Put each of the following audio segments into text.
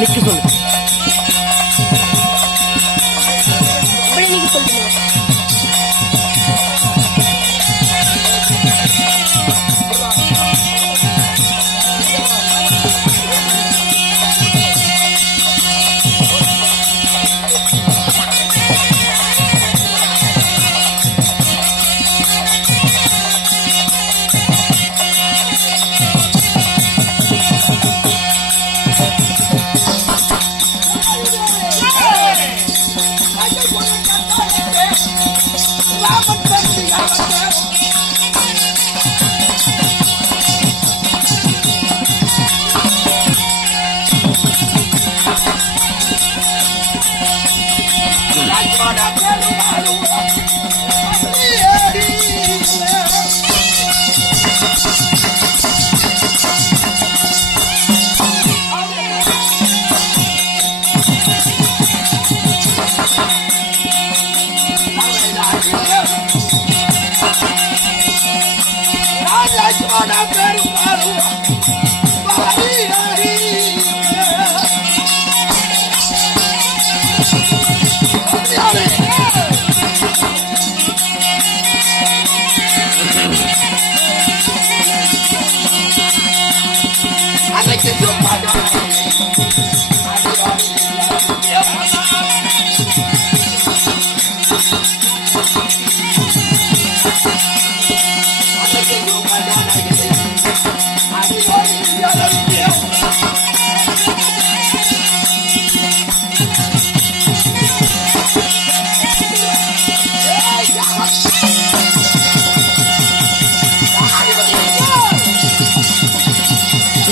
நிக்க சொல்லு.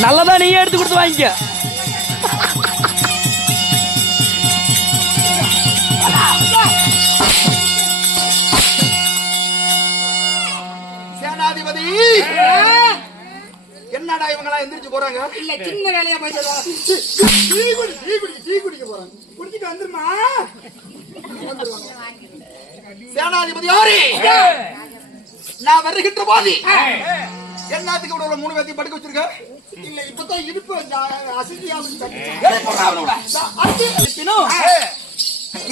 நல்லதா நீயே எடுத்து கொடுத்து வாங்கிக்க. சேனாதிபதி என்னடா இவங்களா எந்திரிச்சு போறாங்க? இல்ல சின்ன வேலையா போயிட்டதா? டீ குடிக்க போறாங்க. குடிச்சிட்டு வந்துருமா? சேனாதிபதி யாரு? நான் வருகின்ற போது எல்லாத்துக்கும் கூட 3 பேத்தையும் படுக்க வச்சிருக்க. இல்ல இப்பதான் இடுப்பு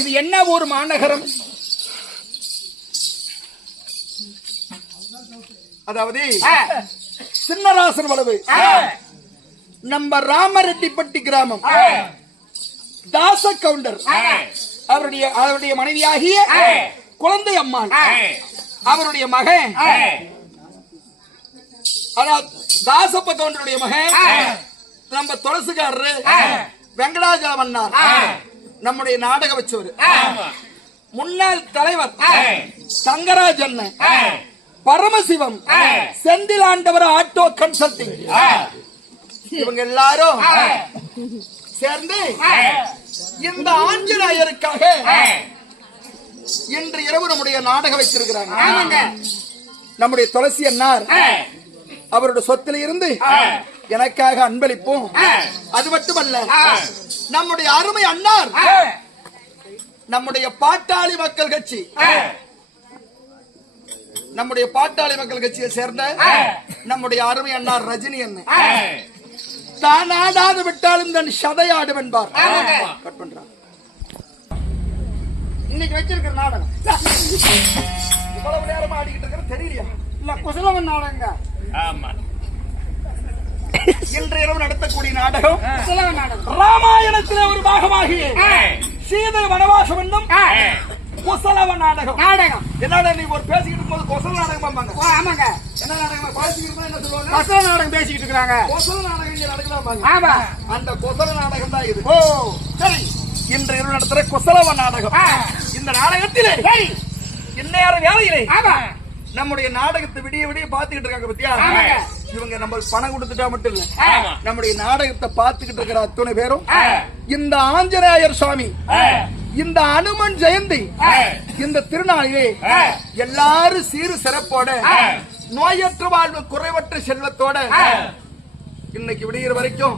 இது என்ன ஒரு மாநகரம்? அதாவது சின்னராசன் வளவு நம்ம ராமரெட்டிப்பட்டி கிராமம் தாச கவுண்டர் அவருடைய மனைவியாகிய குழந்தை அம்மாள் அவருடைய மகன் தாசப்ப கவுண்டருடைய மகன் நம்ம துளசுக்காரரு வெங்கடாஜல மன்னார் நம்முடைய நாடக வச்சவர் முன்னாள் தலைவர் தங்கராஜன் பரமசிவம் செந்திலாண்டவர் ஆட்டோ கன்சல்டிங் இவங்க எல்லாரும் சேர்ந்து இந்த ஆஞ்சநேயருக்காக இன்று இரவு நம்முடைய நாடகம் வைத்திருக்கிறாங்க. நம்முடைய துளசி அன்னார் அவருடைய சொத்துல இருந்து எனக்காக அன்பளிப்போம். அது மட்டுமல்ல நம்முடைய அருமை அண்ணார் நம்முடைய பாட்டாளி மக்கள் கட்சி நம்முடைய பாட்டாளி மக்கள் கட்சியை சேர்ந்த நம்முடைய அருமை அண்ணார் ரஜினி அண்ணன் தான் ஆடாது விட்டாலும் தன் சதையாடும் என்பார். கட் பண்றான். இன்னைக்கு வச்சிருக்கிற நாடகம் இவ்வளவு நேரமா ஆடிக்கிட்டு இருக்கிற தெரியலையா? இல்ல குசலவன் நாடகங்க. ஆமா. இன்று இரவு நடத்தக்கூடிய நாடகம் ராமாயணத்திலே ஒரு பாகமாகி சீதை வனவாசம் என்னும் குசலவ நாடகம். என்னடா நீ ஒரு பேசிக்கிட்டு இருக்கும்போது குசல நாடகம் பாம்பாங்க. ஆமாங்க. என்ன நாடகம் பேசிக்கிட்டு என்ன சொல்லுவாங்க? குசல நாடகம் பேசிக்கிட்டு இருக்காங்க. குசல நாடகம் இங்க நடக்குதாம்பாங்க. ஆமா. அந்த குசல நாடகம் தான் இது. ஓ சரி. இன்று இரவு நடத்துற குசலவ நாடகம். இந்த நாடகத்திலே இந்நேரம் வேலையிலே நம்முடைய நாடகத்தை விடிய விடிய பாத்துக்கிட்டு இருக்காங்க பத்தியா? இவங்க நம்ம பணம் கொடுத்துட்டா மட்டும் இல்ல, நம்முடைய நாடகத்தை பாத்துக்கிட்டு இருக்கிற அத்தனை பேரும் இந்த ஆஞ்சநேயர் சுவாமி, இந்த அனுமன் ஜெயந்தி, இந்த திருநாளிலே எல்லாரும் சீரு சிறப்போட நோயற்ற வாழ்வு குறைவற்ற செல்வத்தோட இன்னைக்கு விடிகிற வரைக்கும்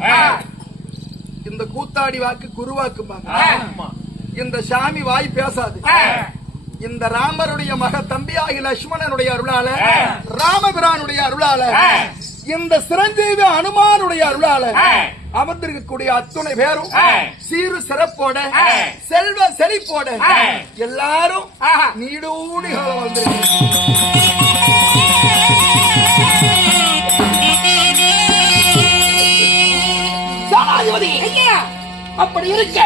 இந்த கூத்தாடி வாக்கு குருவாக்குப்பாங்க. இந்த சாமி வாய் பேசாது. இந்த ராமருடைய மக தம்பியாகி லட்சுமணனுடைய அருளால, ராமபிரானுடைய அருளால, இந்த சிரஞ்சீவி அனுமானுடைய அருளால அமர்ந்திருக்கக்கூடிய அத்துணை பேரும் சீரு சிறப்போட செல்வ செழிப்போட எல்லாரும் நீடூடி காலம் வந்திருக்கிறார். அப்படி இருக்க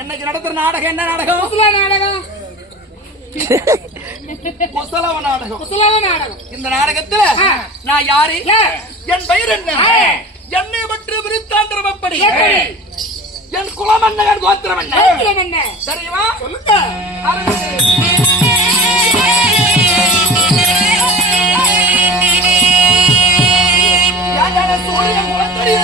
இன்னைக்கு நடத்துற நாடகம் என்ன நாடகம்? நாடகம் குசலவ நாடகம். குசலவ நாடகம். இந்த நாடகத்துல நான் யாரு, என் பெயர் என்ன, என்னை பற்றி விருத்தாந்தரம் எப்படி, என் குலம் என்ன, என் கோத்திரம் என்ன தெரியுமா? சொல்லுங்க. சூரியன் குலத்தடி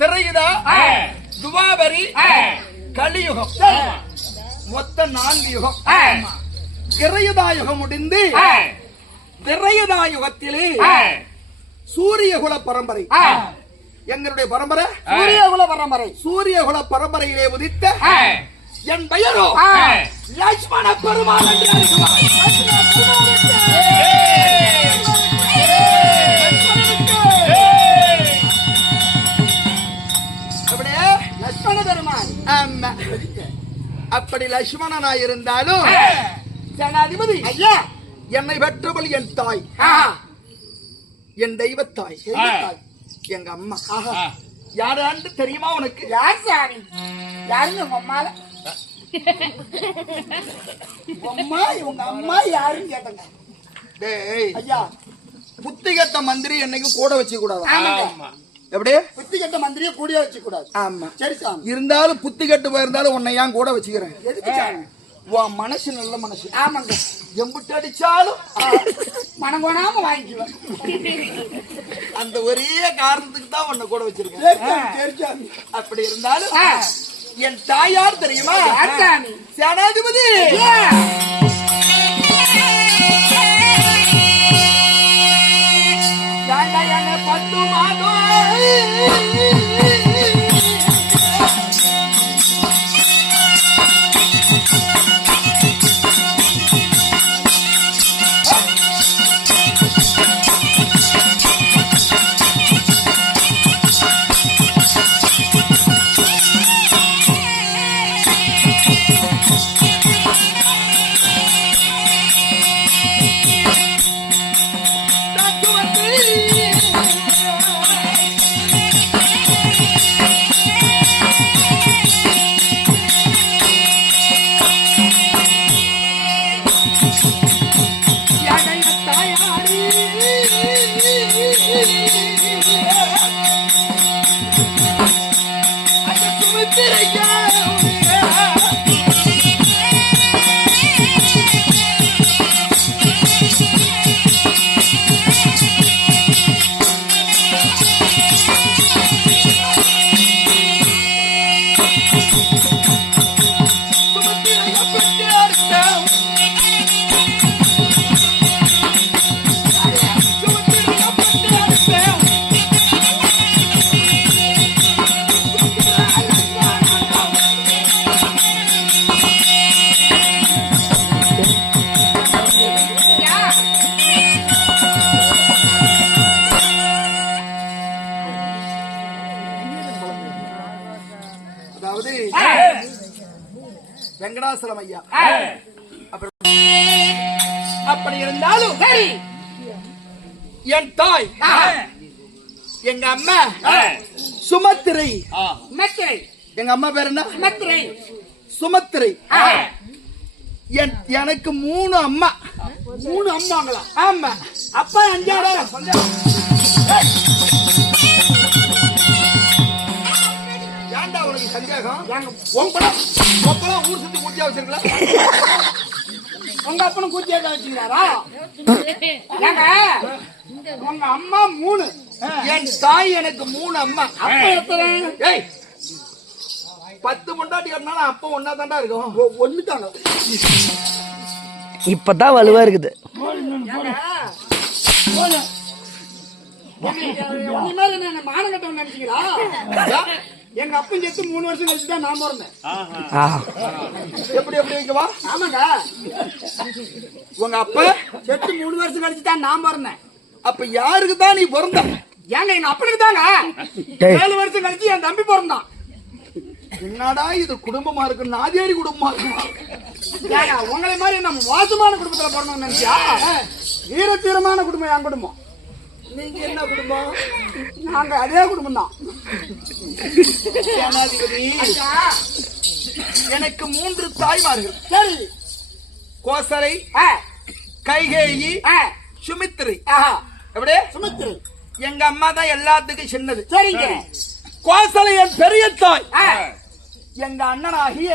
திரையுதா துவாபரி கலியுகம் மொத்த 4 யுகம். திரையுதா யுகம் முடிந்து திரையுதாயுகத்திலே சூரியகுல பரம்பரை, எங்களுடைய பரம்பரை சூரியகுல பரம்பரை, சூரியகுல பரம்பரையிலே உதித்த என் பெயரோ லட்சுமண பெருமாள் என்று அப்படி லட்சுமணனா இருந்தாலும் ஜனாதிபதி ஐயா, என்னை பெற்றவள் என் தாய், என் தெய்வத்தாய், எங்க அம்மா. யாரான்னு தெரியுமா உனக்கு? யார் சாமி? யாருங்க உங்க அம்மால? அம்மா இவங்க அம்மா யாருன்னு கேட்டங்க. டேய் ஐயா, புத்தி கட்ட மந்திரி என்னைக்கும் கூட வச்சுக்க கூடாது. எப்படி புத்தி கட்ட மந்திரியை கூடிய வச்சுக்க கூடாது. ஆமா சரி சாமி. இருந்தாலும் புத்தி கட்டு போயிருந்தாலும் உன்னை ஏன் கூட வச்சுக்கிறேன்? எதுக்கு சாமி? உன் மனசு நல்ல மனசு. ஆமாங்க. எம்பிட்டு அடிச்சாலும் மனம் கொடாம வாங்கிக்குவேன். அந்த ஒரே காரணத்துக்கு தான் உன்னை கூட வச்சிருக்கேன். அப்படி இருந்தாலும் என் தாயார் தெரியுமா? சேனாதிபதி பத்து மாதம் தாயாரி அந்த சுமித்திரையா அதாவது வெங்கடாசலம் ஐயா அப்படி இருந்தாலும் என் தாய் எங்க அம்மா சுமத்திரை எங்க அம்மா பேர் என்ன சுமத்திரை எனக்கு 3 அம்மா 3 அம்மாங்களா ஆமா அப்பா 5 ஏன்டா உனக்கு சந்தேகம் உங்க ஊர் சுத்தி கூட்டியா வச்சிருக்கல உங்க அப்பனும் கூட்டியா வச்சிருக்காரா உங்க அம்மா 3 என் தாய் எனக்கு 3 அம்மா அப்பா எத்தனை 10 பொண்டாட்டி கட்டினாலும் அப்பா ஒன்னா தாண்டா இருக்கும் ஒண்ணுதாங்க இப்பதான் வலுவா இருக்குது மானம் கட்டவன் நினைச்சீங்களா எங்க அப்பன் செத்து 3 வருஷம் கழிச்சு தான் நான் பிறந்தேன் எப்படி வைக்கவா ஆமாங்க உங்க அப்ப செத்து 3 வருஷம் கழிச்சு தான் நான் பிறந்தேன் அப்ப யாருக்கு தான் நீ பிறந்த ஏங்க எங்க அப்பனுக்கு தாங்க 7 வருஷம் கழிச்சு என் தம்பி பிறந்தான் என்னடா இது குடும்பமா இருக்கு நாதியாரி குடும்பமா இருக்கு உங்களை மாதிரி நம்ம மோசமான குடும்பத்துல பிறந்தோம் நினைச்சியா வீரத்தீரமான குடும்பம் என் குடும்பம் நீங்க என்ன குடும்பம் நாங்க அதே குடும்பம் தான் எனக்கு 3 தாய்மார்கள் சரி கோசலை கைகேயி சுமித்திரை எப்படி சுமித்திரை எங்க அம்மா தான் எல்லாத்துக்கும் சின்னது சரிங்க கோசலை என் பெரிய தாய் எங்க அண்ணனாகிய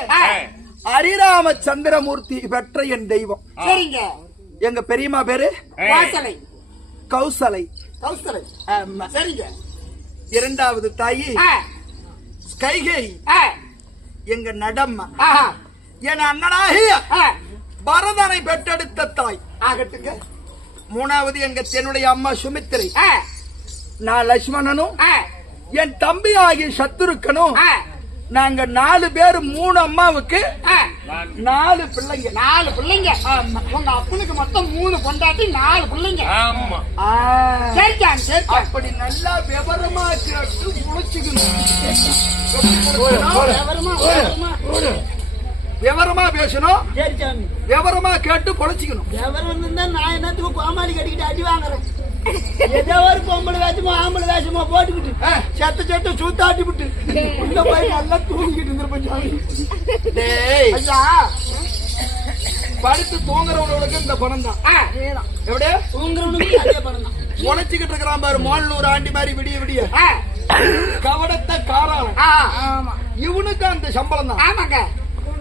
ஹரிராமச்சந்திரமூர்த்தி பெற்ற என் தெய்வம் சரிங்க எங்க பெரியம்மா பேரு கௌசலை சரிங்க இரண்டாவது தாயி கைகேயி எங்க நடம்மா என் அண்ணனாகிய பரதனை பெற்றெடுத்த தாய் ஆகட்டுங்க மூணாவது எங்க என்னுடைய அம்மா சுமித்திரை நான் லட்சுமணனும் என் தம்பி ஆகிய சத்துருக்கனும் நாங்க 4 பேர் 3 அம்மாவுக்கு 4 பிள்ளைங்க 4 பிள்ளைங்க உங்க அப்பனுக்கு மொத்தம் 3 பொண்டாட்டி 4 பிள்ளைங்க ஆமா அப்படி நல்லா விவரமா கேட்டு முளைச்சுக்கணும் விவரமா பேசணும் விவரமா கேட்டு பொழைச்சிக்கணும் விவரம் தான் நான் என்னத்துக்கு கோமாளி கட்டிக்கிட்டு அடி வாங்குறேன் ஏதோ ஒரு பொம்பளை வேஷமோ ஆம்பளை வேஷமோ போட்டுக்கிட்டு செத்த சூத்தாட்டி விட்டு உள்ள போய் நல்லா தூங்கிட்டு இருந்திருப்பேன் படுத்து தூங்குறவங்களுக்கு இந்த பணம் தான் எப்படியா தூங்குறவனுக்கு அதே பணம் தான் உழைச்சிக்கிட்டு இருக்கிறான் பாரு மாலூர் ஆண்டி மாதிரி விடிய விடிய கவடத்தை காராளம் இவனுக்கு அந்த சம்பளம் தான் ஆமாங்க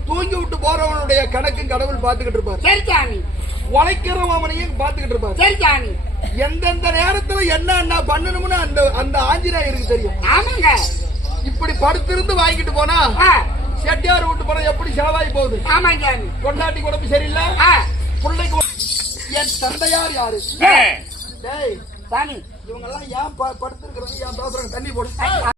தூங்கி விட்டு போறவனுடைய கணக்கும் கடவுள் பாத்துக்கிட்டு இருப்பாரு உழைக்கிறவனையும் பாத்துக்கிட்டு இருப்பாரு சரிச்சாமி எந்தெந்த நேரத்துல என்ன பண்ணணும்னு அந்த ஆஞ்சநேயருக்கு தெரியும் ஆமாங்க இப்படி படுத்திருந்து வாங்கிட்டு போனா செட்டியார் விட்டு போனா எப்படி செலவாகி போகுது ஆமாங்க கொண்டாட்டி உடம்பு சரியில்லை பிள்ளைக்கு என் தந்தையார் யாரு சாமி இவங்க எல்லாம் ஏன் படுத்திருக்கிறவங்க ஏன் பேசுறாங்க தண்ணி போடு